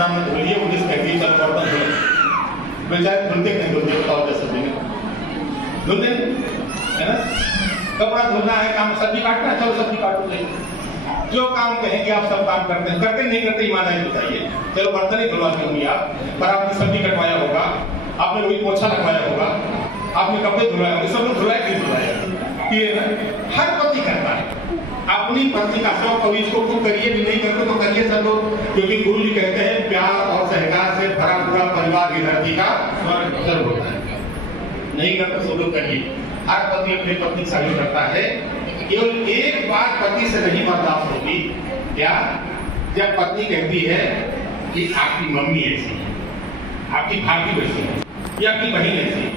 अपना में धुलिए, पुलिस कहती है चल बर्तन धुले, बेचारे धुलते नहीं धुलते, बताओ कैसे धुलेंगे, धुलते है ना। कपड़ा धुलना है, काम सब्जी काटना है, चलो सब्जी काटो, जो काम कहेंगे आप सब काम करते हैं, करते नहीं करते ईमानदारी बताइए। चलो बर्तन ही धुलवाते होंगे आप, पर आपने सब्जी कटवाया होगा, आपने रोई पोछा लगवाया होगा, आपने कपड़े धुलवाए होंगे, सब लोग धुलाए नहीं धुलाया, ये ना हर पति करता है अपनी पत्नी का शौक। कभी इसको खूब करिए, भी नहीं करते तो करिए सब लोग, क्योंकि गुरु जी कहते हैं प्यार और सहकार से भरा पूरा परिवार की धरती का स्वर्ग होता है। नहीं करते सब लोग करिए, हर पति अपनी पत्नी से शादी करता है। केवल एक बात पति से नहीं बर्दाश्त होगी, क्या? जब पत्नी कहती है कि आपकी मम्मी ऐसी है, आपकी भाभी वैसी है, या आपकी बहन ऐसी है।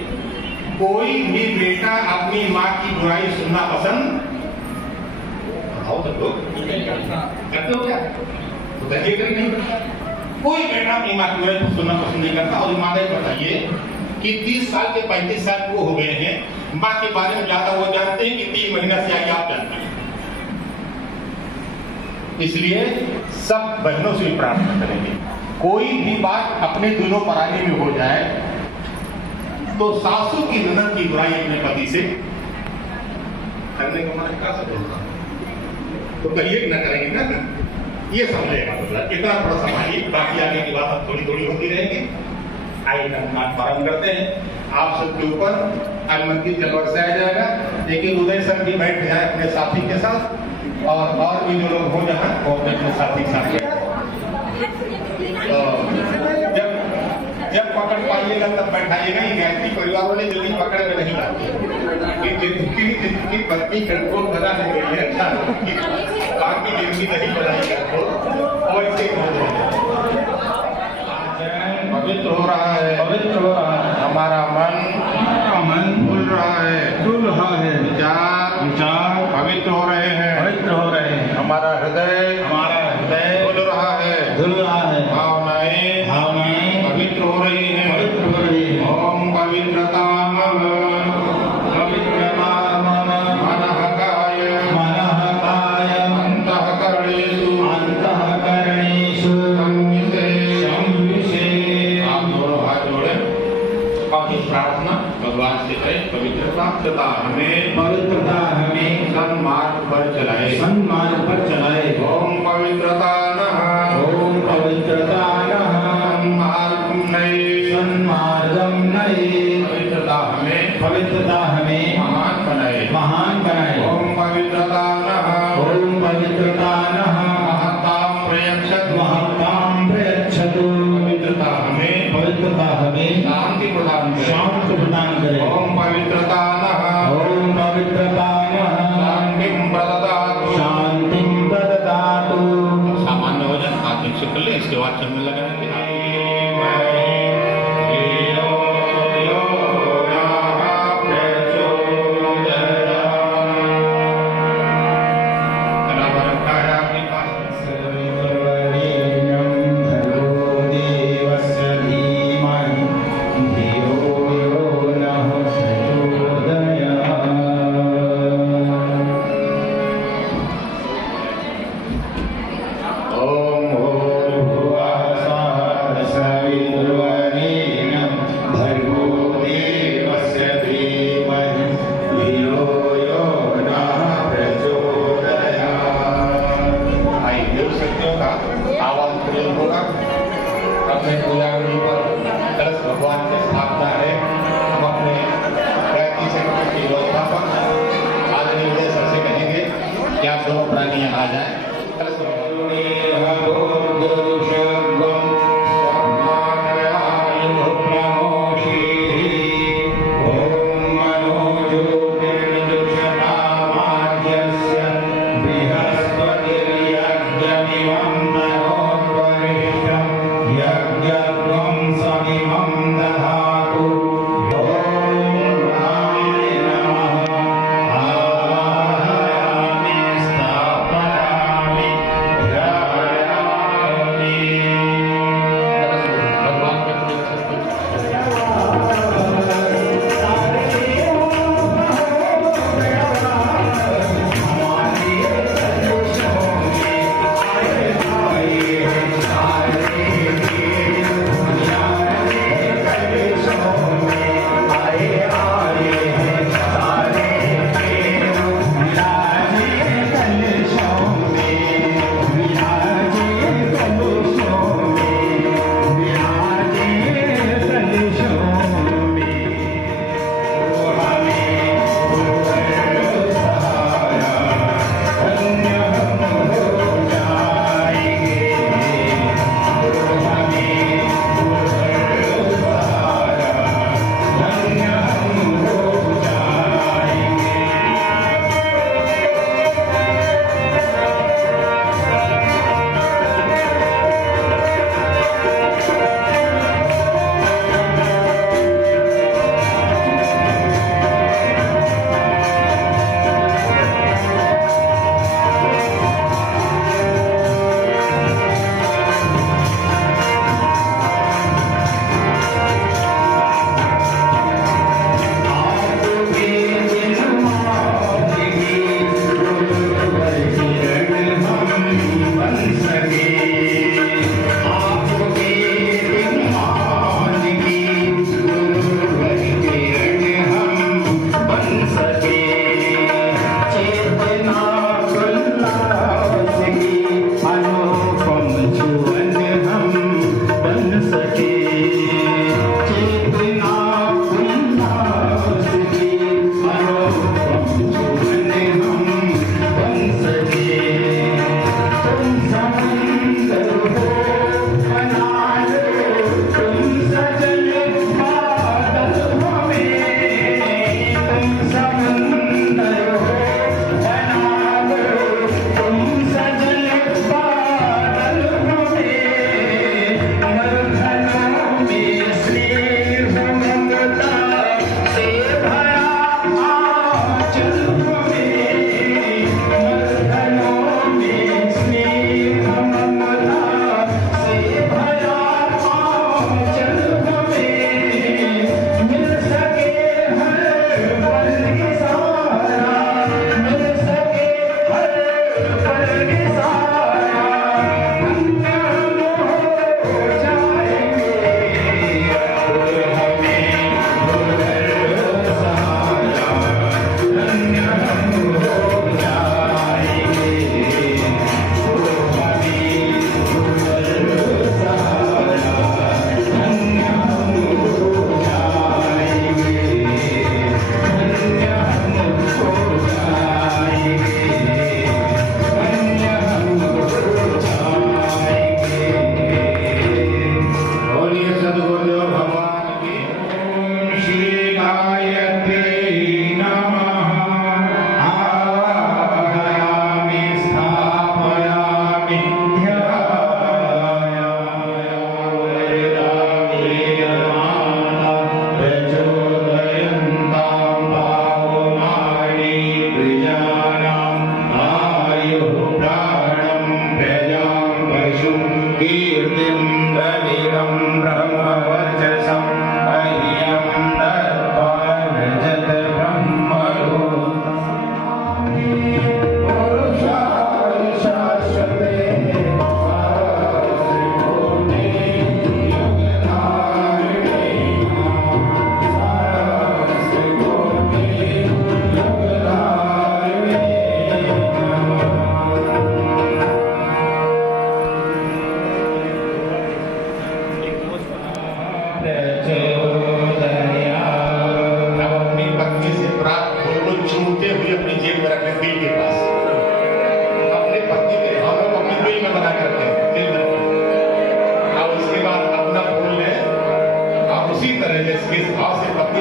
कोई भी बेटा अपनी माँ की बुराई सुनना पसंद करते हो क्या? तो नहीं। कोई बेटा अपनी माँ की बुराई सुनना पसंद नहीं करता। और ईमानदारी बताइए कि 30 साल के 35 साल को हो गए हैं, माँ के बारे में ज्यादा वो जानते हैं कि 3 महीना से आगे आप जानते हैं। इसलिए सब बहनों से भी प्रार्थना करेंगे, कोई भी बात अपने दोनों पराये में हो जाए तो सासू की ननद की बुराई अपने पति से करने का मन कर सकते, तो कहिए कि न करेंगे ना, ये समझेगा। मतलब इतना थोड़ा संभालिए, बाकी आगे की बात अब थोड़ी थोड़ी होती रहेगी। आइए प्रारंभ करते हैं। आप सबके ऊपर अनुमति जल बरसाया जाएगा, लेकिन उदय सर भी बैठ जाए अपने साथी के साथ, और भी जो लोग हो जहाँ वो अपने साथी के साथ। तो जब पकड़ पाइएगा तब बैठाइएगा। ये गायत्री परिवार वाले जल्दी पकड़ में नहीं लाते, जिनकी पत्नी कंट्रोल बना नहीं गई है, अच्छा बाकी जिनकी नहीं बनाई कंट्रोल वैसे पवित्र हो रहा है, पवित्र हो रहा है। हमारा मन खुल रहा है, विचार पवित्र हो रहे हैं, हमारा हृदय खुल रहा है, भावनाएं पवित्र हो रही हैं। ओम पवित्रता मनः काय अंतःकरणेषु संविशे। आप दोनों हाथ जोड़े और इस प्रार्थना भगवान से करें, पवित्रता हमें सन्मार्ग पर चलाए, ओम पवित्रता पवित्रता हमें महान बनाए, ओम पवित्रता महत्तां प्रयच्छतु। पवित्रता हमें शांति प्रदान करे, ओम पवित्रता शांतिं प्रददातु। सामान्य हो जाए, हाथ में शुक्ल ले, इसके बाद चलने लगाएंगे। दोनों प्राणी आ जाए।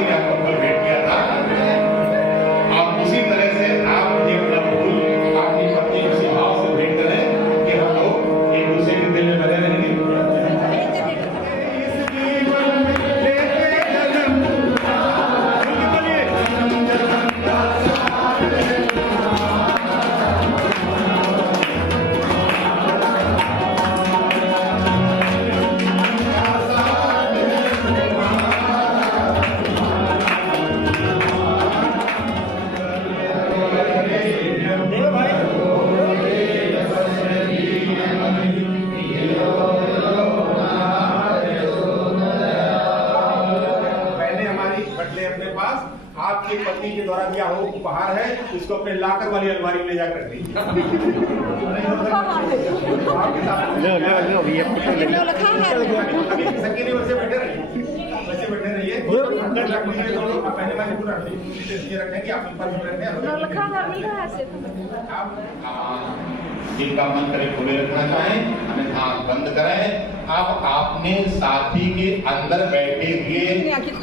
ही आपको फल भेट गया था। आप उसी तरह से आप मुझे अपना फूल अपनी पत्नी उसी भाव से भेंट करें कि हम लोग एक दूसरे के दिल में बने रहेंगे। आपके पत्नी के द्वारा दिया हुआ उपहार है, इसको अपने लाकर वाली अलमारी में ले जाकर दीजिए। वैसे बैठे रहिए, वैसे बैठे रहिए। पहले वाले पूरा रखेंगे, आप जिनका मन करे खुले रखना चाहें, अन्यथा आंख बंद करें। अब आपने साथी के अंदर बैठे हुए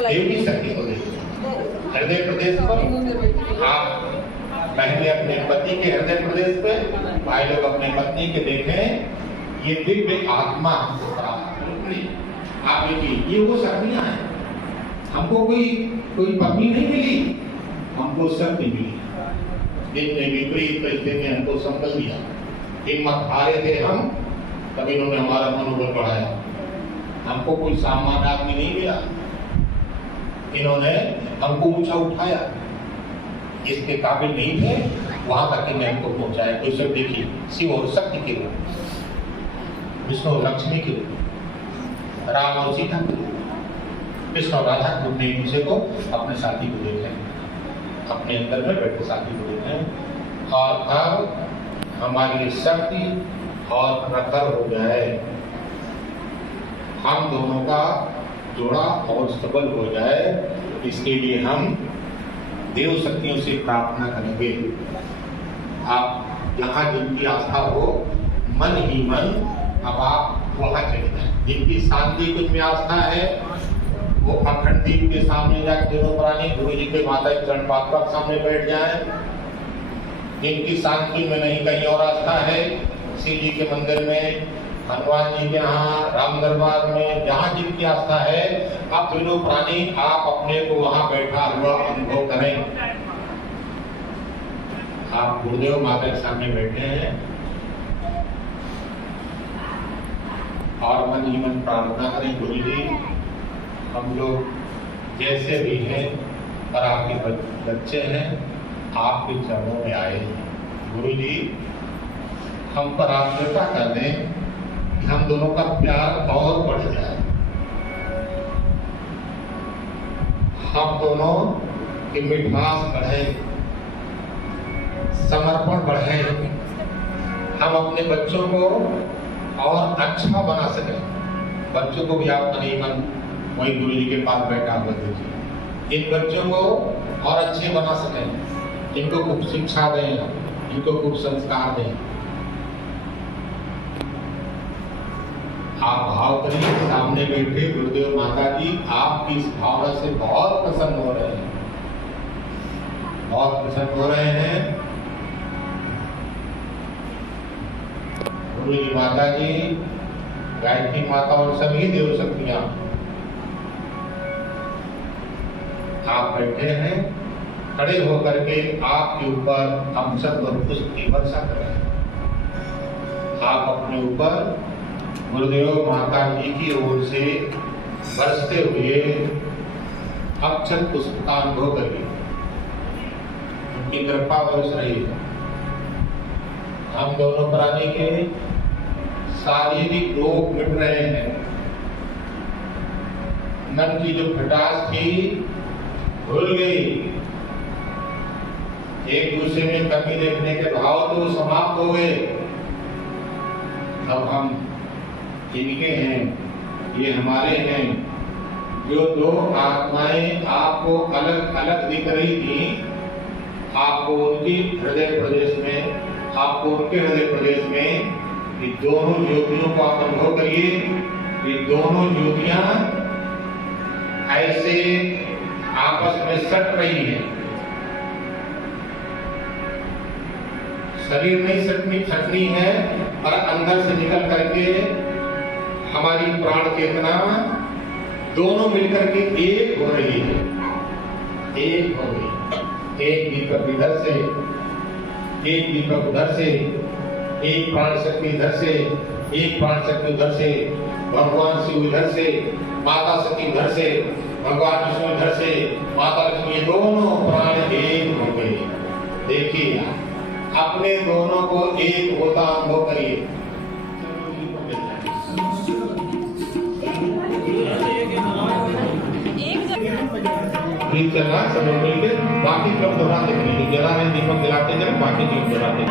देवी शक्ति को देखिए हृदय प्रदेश पर। आप पहले अपने पति के हृदय प्रदेश पे, भाई लोग अपने पत्नी के देखें। ये दिव्य आत्मा आप देखिए, ये वो शक्तियां हैं। हमको कोई पत्नी नहीं मिली, हमको शक्ति मिली। जितने विपरीत परिस्थिति में हमको संबल दिया, हिम्मत हारे थे हम, तभी इन्होंने हमारा मनोबल बढ़ाया। हमको कोई सामान्य आदमी नहीं मिला, इन्होंने हमको ऊंचा उठाया। इसके काबिल नहीं थे, वहां तक कि मैं हमको पहुंचाया। कोई सब देखिए, शिव और शक्ति के रूप, विष्णु और लक्ष्मी के रूप, राम और सीता के रूप, कृष्ण और राधा के रूप ने एक दूसरे को अपने साथी को देखें, अपने अंदर में बैठे साथी को देखें। और अब हमारी शक्ति और प्रखर हो जाए, हम दोनों का जोड़ा और सबल हो जाए। इसके लिए हम देव शक्तियों से प्रार्थना करेंगे। आप जहाँ जिनकी आस्था हो, मन ही मन अब आप वहाँ चले जाए। जिनकी शांति कुछ में आस्था है, वो अखंड दीप के सामने जाकर दोनों प्राणी गुरु जी के माता के चरण पादुका के सामने बैठ जाए। जिनकी शांति में नहीं कहीं और आस्था है, शिव जी के मंदिर में, हनुमान जी के यहाँ, राम दरबार में, जहाँ जिनकी आस्था है, आप दोनों प्राणी आप अपने को वहां बैठा हुआ अनुभव करें। आप गुरुदेव माता के सामने बैठे हैं और मन ही मन प्रार्थना करें, गुरु जी हम लोग जैसे भी हैं और आपके बच्चे हैं, आपके चरणों में आए हैं। गुरु जी हम पर आप कृपा कर दें, हम दोनों का प्यार और बढ़ जाए, हम दोनों की मिठास बढ़े, समर्पण बढ़े, हम अपने बच्चों को और अच्छा बना सकें। बच्चों को भी आप मन ही मन वही गुरु जी के पास बैठा हुआ दीजिए। इन बच्चों को और अच्छे बना सकें, इनको खूब शिक्षा दें, इनको खूब संस्कार दें। आप भाव करिए, सामने बैठे गुरुदेव माता जी आपकी इस भावना से बहुत प्रसन्न हो रहे हैं, बहुत प्रसन्न हो रहे हैं। गुरु जी माता जी, गायत्री माता और सभी देव शक्तियां आप बैठे हैं, खड़े होकर के आपके ऊपर हम सब पुष्प की वर्षा कर रहे हैं। आप अपने ऊपर गुरुदेव माता जी की ओर से बरसते हुए अक्षत पुष्प का अनुभव करिए, उनकी कृपा बरस रही है। हम दोनों प्राणी के शारीरिक रोग मिट रहे हैं, मन की जो खटास थी भूल गई, एक दूसरे में कमी देखने के भाव तो समाप्त हो गए। अब हम इनके हैं, ये हमारे हैं। जो दो आत्माएं आपको अलग अलग दिख रही थी, आपको उनकी हृदय प्रदेश में, आपको उनके हृदय प्रदेश में, ये दोनों ज्योतियों को आप अनुभव करिए। ये दोनों ज्योतियां ऐसे आपस में सट रही है। शरीर नहीं छटनी है और अंदर से निकल करके हमारी प्राण चेतना दोनों मिलकर के एक हो रही है। एक हो गई, एक दीपक इधर से, एक दीपक उधर से, एक प्राण शक्ति इधर से, एक प्राण शक्ति उधर से, भगवान शिव इधर से, माता सती इधर से, भगवान विष्णु इधर से, माता लक्ष्मी, ये दोनों प्राण एक हो गए। देखिए अपने दोनों को एक होता अनुभव करिए। चलना सब मिलके बाकी क्लब दोहराते हैं, जला रहे दीपक जलाते हैं, बाकी क्लब जलाते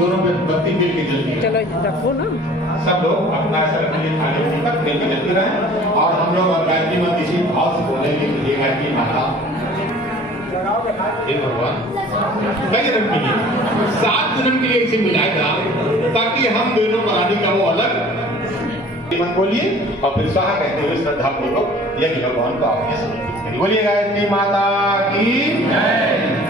दोनों पे बत्ती मिल के जलती है। चलो रखो ना, सब लोग अपना ऐसा रखिए, थाली दीपक मिल के जलती रहे और हम लोग गायत्री मंत्र इसी भाव से बोलेंगे कि ये गायत्री माता हे भगवान कई जन्म के लिए 7 जन्म के लिए इसे मिलाएगा ताकि हम दोनों प्राणी का वो अलग मन बोलिए और फिर स्वाहा कहते हुए श्रद्धा पूर्वक यही भगवान को आपने समर्पित करिए। बोलिए गायत्री माता की जय।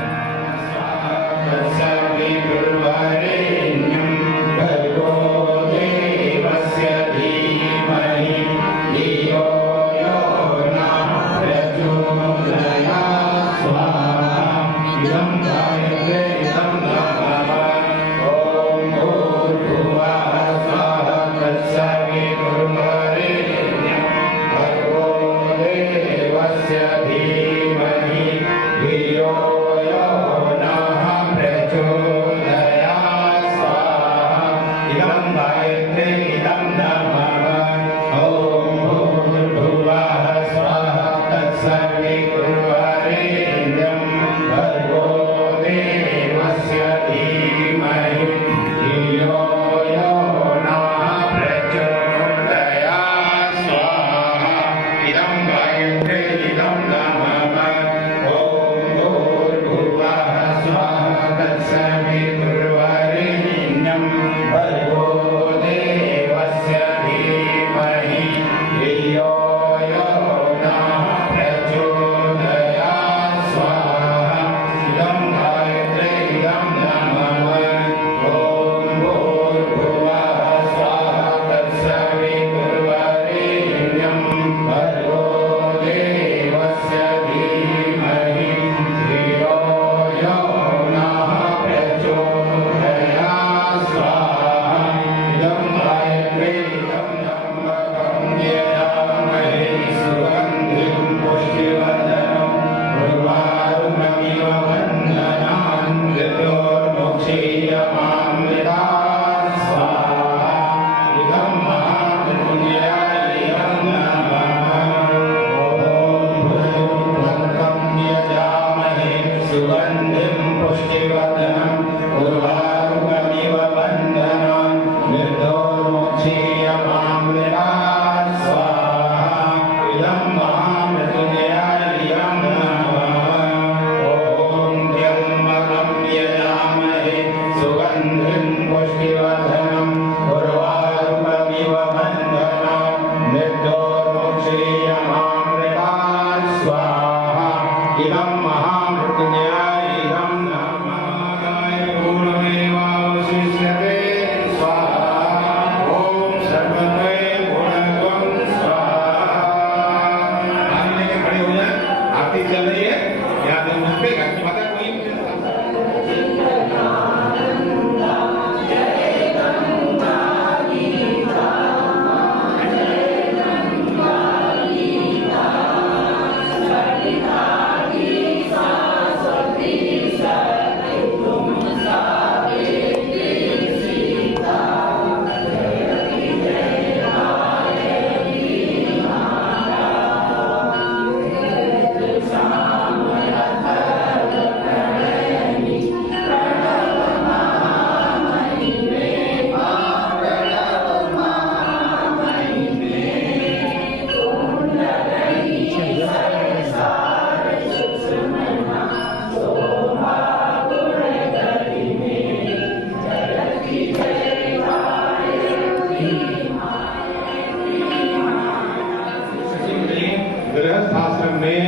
में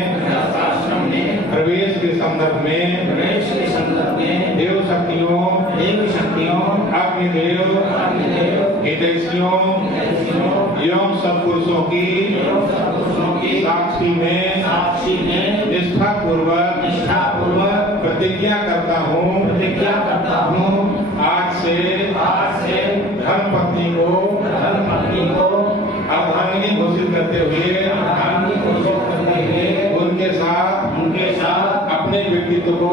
प्रवेश के संदर्भ में देव शक्तियों अग्निदेव हितैषियों एवं सत्पुरुषों की साक्षी में निष्ठा पूर्वक प्रतिज्ञा करता हूँ आज से धर्मपत्नी को अर्धांगिनी घोषित करते हुए उनके साथ अपने व्यक्तित्व को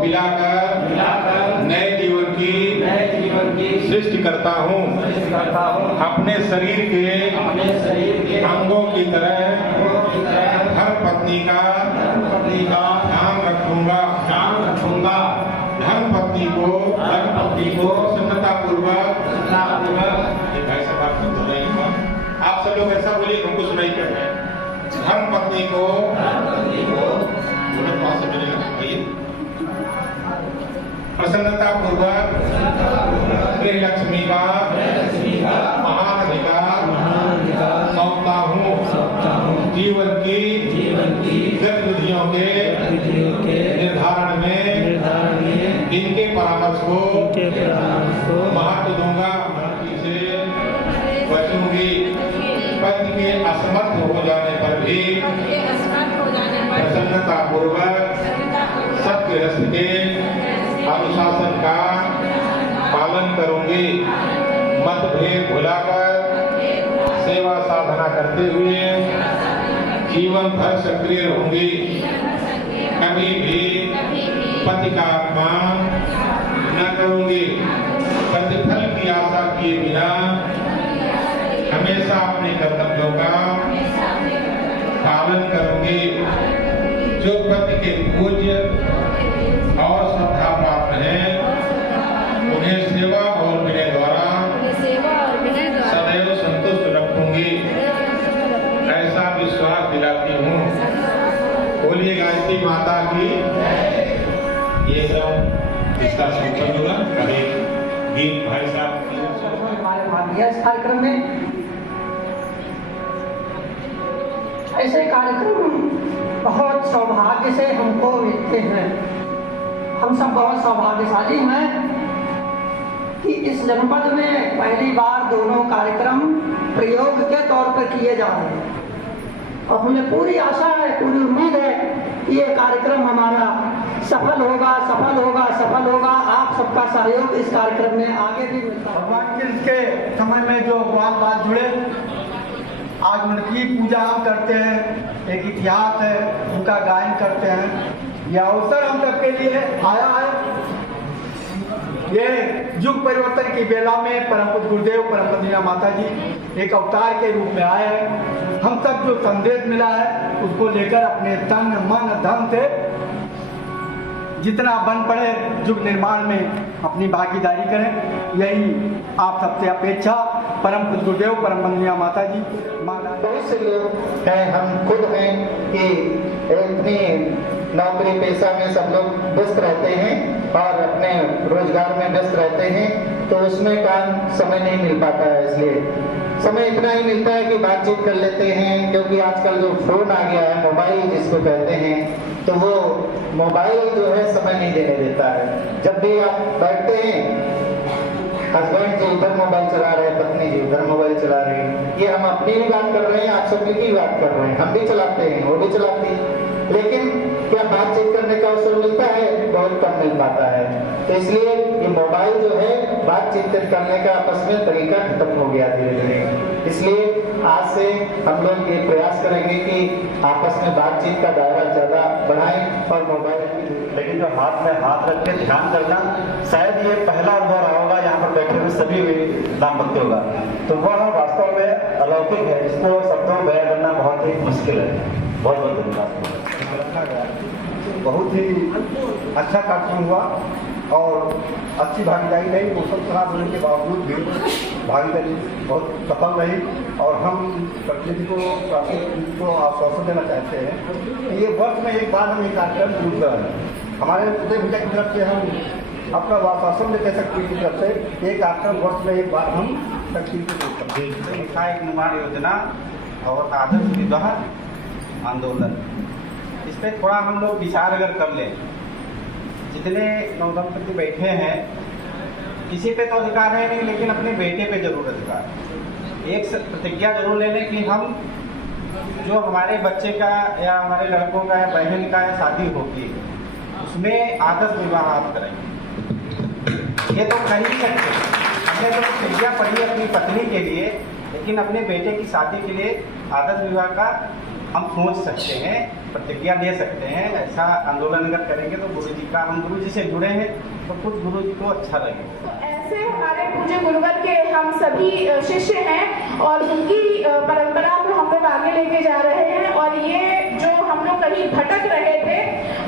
मिलाकर नए जीवन की सृष्टि करता हूँ। अपने शरीर के अंगों की तरह धर्मपत्नी का ध्यान रखूंगा। धर्मपत्नी को प्रसन्नता पूर्वक आप सब लोग ऐसा बोलिए, हमको सुनाई कर रहे हैं। धर्मपत्नी को प्रसन्नता पूर्वक गृह लक्ष्मी का महान अधिकार सौंपता हूँ। जीवन की गतिविधियों के निर्धारण में इनके परामर्श को महत्व दूंगा। से बचूंगी। पति के असमर्थ हो जाने पर भी प्रसन्नता पूर्वक सत्गृहस्थ के अनुशासन का पालन करूंगी। मतभेद भुलाकर सेवा साधना करते हुए जीवन भर सक्रिय रहूंगी। कभी भी पति का अपमान न करूंगी। प्रतिफल की आशा किए बिना हमेशा अपने कर्तव्यों का पालन करूंगी। जो पति के पूज्य और श्रद्धा प्राप्त हैं, उन्हें सेवा और विनय द्वारा सदैव संतुष्ट रखूंगी, ऐसा विश्वास दिलाती हूँ। बोलिए गायत्री माता की। ये सब इसका संपन्न होगा। कभी गीत भाई साहब इस कार्यक्रम में ऐसे कार्यक्रम बहुत सौभाग्य से हमको मिलते हैं। हम सब बहुत सौभाग्यशाली हैं कि इस जनपद में पहली बार दोनों कार्यक्रम प्रयोग के तौर पर किए जा रहे हैं और हमें पूरी आशा है, पूरी उम्मीद है कि ये कार्यक्रम हमारा सफल होगा। आप सबका सहयोग इस कार्यक्रम में आगे भी मिलता है। भगवान कृष्ण के समय में जो बात जुड़े, आज उनकी पूजा हम करते हैं, एक इतिहास है, उनका गायन करते हैं। यह अवसर हम सबके लिए आया है। ये युग परिवर्तन की बेला में परम पूज्य गुरुदेव परम बंदनीय माता जी एक अवतार के रूप में आए हैं। हम सब जो संदेश मिला है उसको लेकर अपने तन मन धन से जितना बन पड़े युग निर्माण में अपनी भागीदारी करें, यही आप सबसे अपेक्षा। परम पूज्य गुरुदेव परम बंदनीय माता जी। बहुत से लोग हैं, हम खुद हैं कि अपनी नौकरी पेशा में सब लोग व्यस्त रहते हैं और अपने रोजगार में व्यस्त रहते हैं, तो उसमें काम समय नहीं मिल पाता है। इसलिए समय इतना ही मिलता है कि बातचीत कर लेते हैं, क्योंकि आजकल जो फोन आ गया है, मोबाइल जिसको कहते हैं, तो वो मोबाइल जो है समय नहीं देने देता है। जब भी आप बैठते हैं, हस्बैंड जी उधर मोबाइल चला रहे हैं, पत्नी जी उधर मोबाइल चला रही है। ये हम अपनी भी बात कर रहे हैं, आप सबकी भी बात कर रहे हैं। हम भी चलाते हैं, वो भी चलाती है, लेकिन क्या बातचीत करने का अवसर मिलता है? बहुत कम मिल पाता है। तो इसलिए ये मोबाइल जो है बातचीत करने का आपस में तरीका खत्म हो गया धीरे धीरे। इसलिए आज से हम लोग ये प्रयास करेंगे कि आपस में बातचीत का दायरा ज्यादा बढ़ाएं और मोबाइल की, लेकिन जो हाथ में हाथ रख के ध्यान करना, शायद ये पहला अनुभव रहा होगा यहाँ पर बैठे हुए सभी दाम्पत्य होगा, तो वह वास्तव में अलौकिक है। इसको शब्दों में बयां करना बहुत ही मुश्किल है। बहुत बहुत धन्यवाद। बहुत ही अच्छा कार्यक्रम हुआ और अच्छी भागीदारी रही। मौसम खराब होने के बावजूद भी भागीदारी बहुत सफल रही और हम प्रतिनिधि को आश्वासन देना चाहते हैं कि ये वर्ष में एक बार हम ये कार्यक्रम शुरू कर रहे हैं। हमारे उदय भैया की तरफ से हम अपना आश्वासन देते शक्ति की तरफ से ये कार्यक्रम वर्ष में एक बार हम शक्ति को एक निर्माण योजना और आदर्श विवाह आंदोलन, इस पर थोड़ा हम लोग विचार अगर कर लें। जितने नवदंपति बैठे हैं, किसी पे तो अधिकार है नहीं, लेकिन अपने बेटे पे जरूर अधिकार है। एक प्रतिज्ञा जरूर ले लें कि हम जो हमारे बच्चे का या हमारे लड़कों का या बहन का या शादी होगी, उसमें आदर्श विवाह आप करेंगे। ये तो कर ही सकते हैं। हमने तो प्रतिज्ञा पढ़ी अपनी पत्नी के लिए, लेकिन अपने बेटे की शादी के लिए आदर्श विवाह का हम सोच सकते हैं, प्रतिज्ञा ले सकते हैं। ऐसा आंदोलन अगर करेंगे तो गुरु जी का, हम गुरु जी से जुड़े हैं तो कुछ गुरु जी को अच्छा लगेगा। ऐसे हमारे पूज्य गुरुवर के हम सभी शिष्य हैं और उनकी परंपरा को हम लोग आगे लेके जा रहे हैं। और ये जो हम लोग कहीं भटक रहे थे,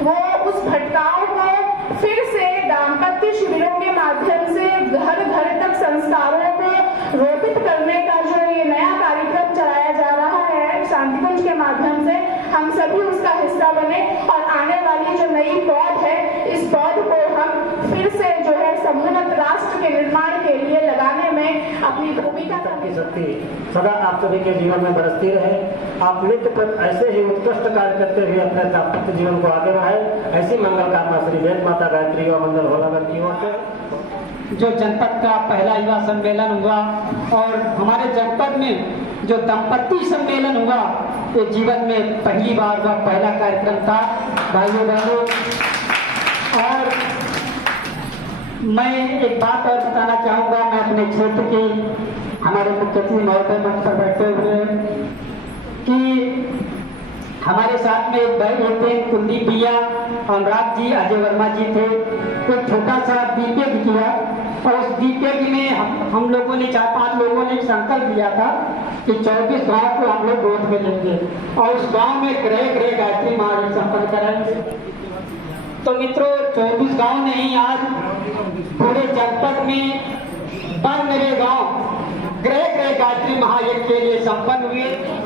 वो उस भटकाव को फिर से दाम्पत्य शिविरों के माध्यम से घर घर तक संस्कारों को रोपित करने का जो ये नया कार्यक्रम चलाया जा रहा है शांतिकुंज के माध्यम से, हम सभी उसका हिस्सा बने और आने वाली जो नई पौध है, इस पौध को हम फिर से जो है समुन्नत राष्ट्र के निर्माण के लिए लगाने में अपनी भूमिका की शक्ति सदा आप सभी के जीवन में बरसती रहे। आप नित्य पर ऐसे ही उत्कृष्ट कार्य करते हुए अपने दाम्पत्य जीवन को आगे बढ़ाए। ऐसी मंगल कामना श्री वेद माता गायत्री युवा मंडल होलागर की ओर से। जो जनपद का पहला युवा सम्मेलन हुआ और हमारे जनपद में जो दंपत्ति सम्मेलन हुआ, ये जीवन में पहली बार का पहला कार्यक्रम था भाइयों बहनों। और मैं एक बात और बताना चाहूँगा, मैं अपने क्षेत्र के हमारे मुख्यमंत्री महोदय मंच पर बैठे हुए कि हमारे साथ में एक भाई होते हैं कुलदीप भैया, अनुराग जी, अजय वर्मा जी थे। एक छोटा सा दीपक किया और उस दीपक में हम लोगों ने 4-5 लोगों ने संकल्प लिया था कि 24 गाँव को हम लोग गोद में लेंगे और उस गाँव में गृह गृह गायत्री महायज्ञ संपन्न कराएंगे। तो मित्रों, 24 गाँव नहीं, आज पूरे जनपद में 92 गाँव गृह गृह गायत्री महायज्ञ के लिए संपन्न हुए।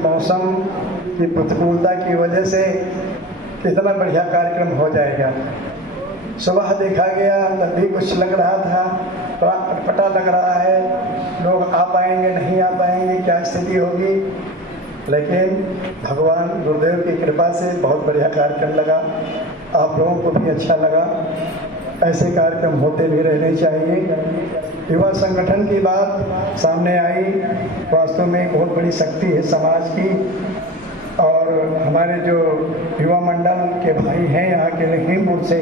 मौसम की प्रतिकूलता की वजह से कितना बढ़िया कार्यक्रम हो जाएगा। सुबह देखा गया तब भी कुछ लग रहा था, थोड़ा अटपटा लग रहा है, लोग आ पाएंगे नहीं आ पाएंगे, क्या स्थिति होगी, लेकिन भगवान गुरुदेव की कृपा से बहुत बढ़िया कार्यक्रम लगा, आप लोगों को भी अच्छा लगा। ऐसे कार्यक्रम होते भी रहने चाहिए। युवा संगठन की बात सामने आई, वास्तव में एक बहुत बड़ी शक्ति है समाज की, और हमारे जो युवा मंडल के भाई हैं यहाँ के लखीमपुर से,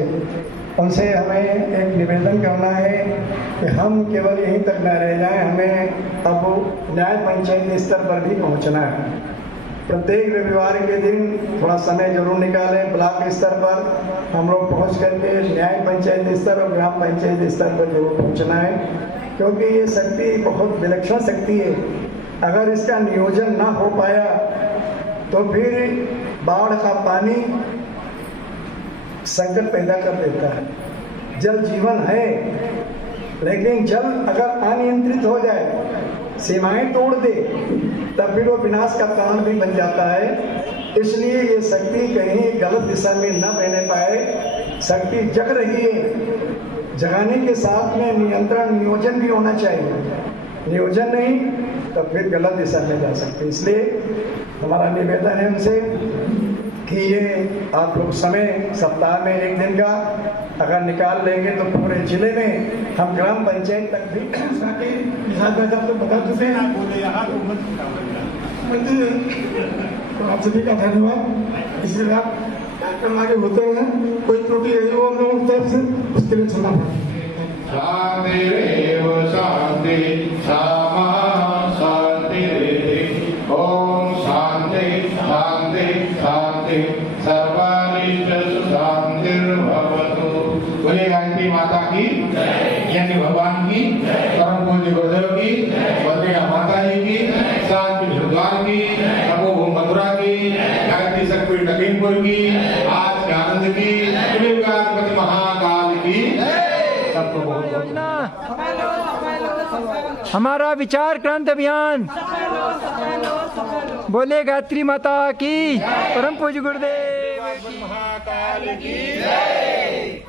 उनसे हमें एक निवेदन करना है कि हम केवल यहीं तक न रह जाएं, हमें अब न्याय पंचायत स्तर पर भी पहुंचना है। प्रत्येक रविवार के दिन थोड़ा समय जरूर निकालें, ब्लॉक स्तर पर हम लोग पहुँच करके न्याय पंचायत स्तर और ग्राम पंचायत स्तर पर जरूर पहुँचना है, क्योंकि ये शक्ति बहुत विलक्षण शक्ति है। अगर इसका नियोजन ना हो पाया तो फिर बाढ़ का पानी संकट पैदा कर देता है। जल जीवन है, लेकिन जल अगर अनियंत्रित हो जाए, सीमाएं तोड़ दे, तब फिर वो विनाश का कारण भी बन जाता है। इसलिए ये शक्ति कहीं गलत दिशा में न बहने पाए। शक्ति जग रही है, जगाने के साथ में नियंत्रण नियोजन भी होना चाहिए। नियोजन नहीं तो फिर गलत दिशा में जा सकते। इसलिए हमारा निवेदन है उनसे कि ये आप लोग समय सप्ताह में एक दिन का अगर निकाल लेंगे तो पूरे जिले में हम ग्राम पंचायत तक भी तो बता चुके हैं। तो आप सभी का धन्यवाद। इसलिए आप कार्यक्रम आगे होते हैं, कोई त्रुटि रही हो हम लोगों की तरफ से उसके लिए क्षमा प्रार्थना। शांतिरेव शांति सामा शांतिरेव। ओम शांति शांति शांति सर्वानिष्ट शांतिर्भवतु। बोले गायत्री माता की, यज्ञ भगवान की, परम पूज्य गुरुदेव की, बद्रिया माता जी की, शांति हरिद्वार की, तपोभूमि मथुरा की, गायत्री शक्ति लखीमपुर की, आज के आनंद की, त्रिलोकाधिपति महाकाल की। सबको बहुत हमारा विचार क्रांति अभियान बोले गायत्री माता की, परम पूज्य गुरुदेव महाकाल की जय।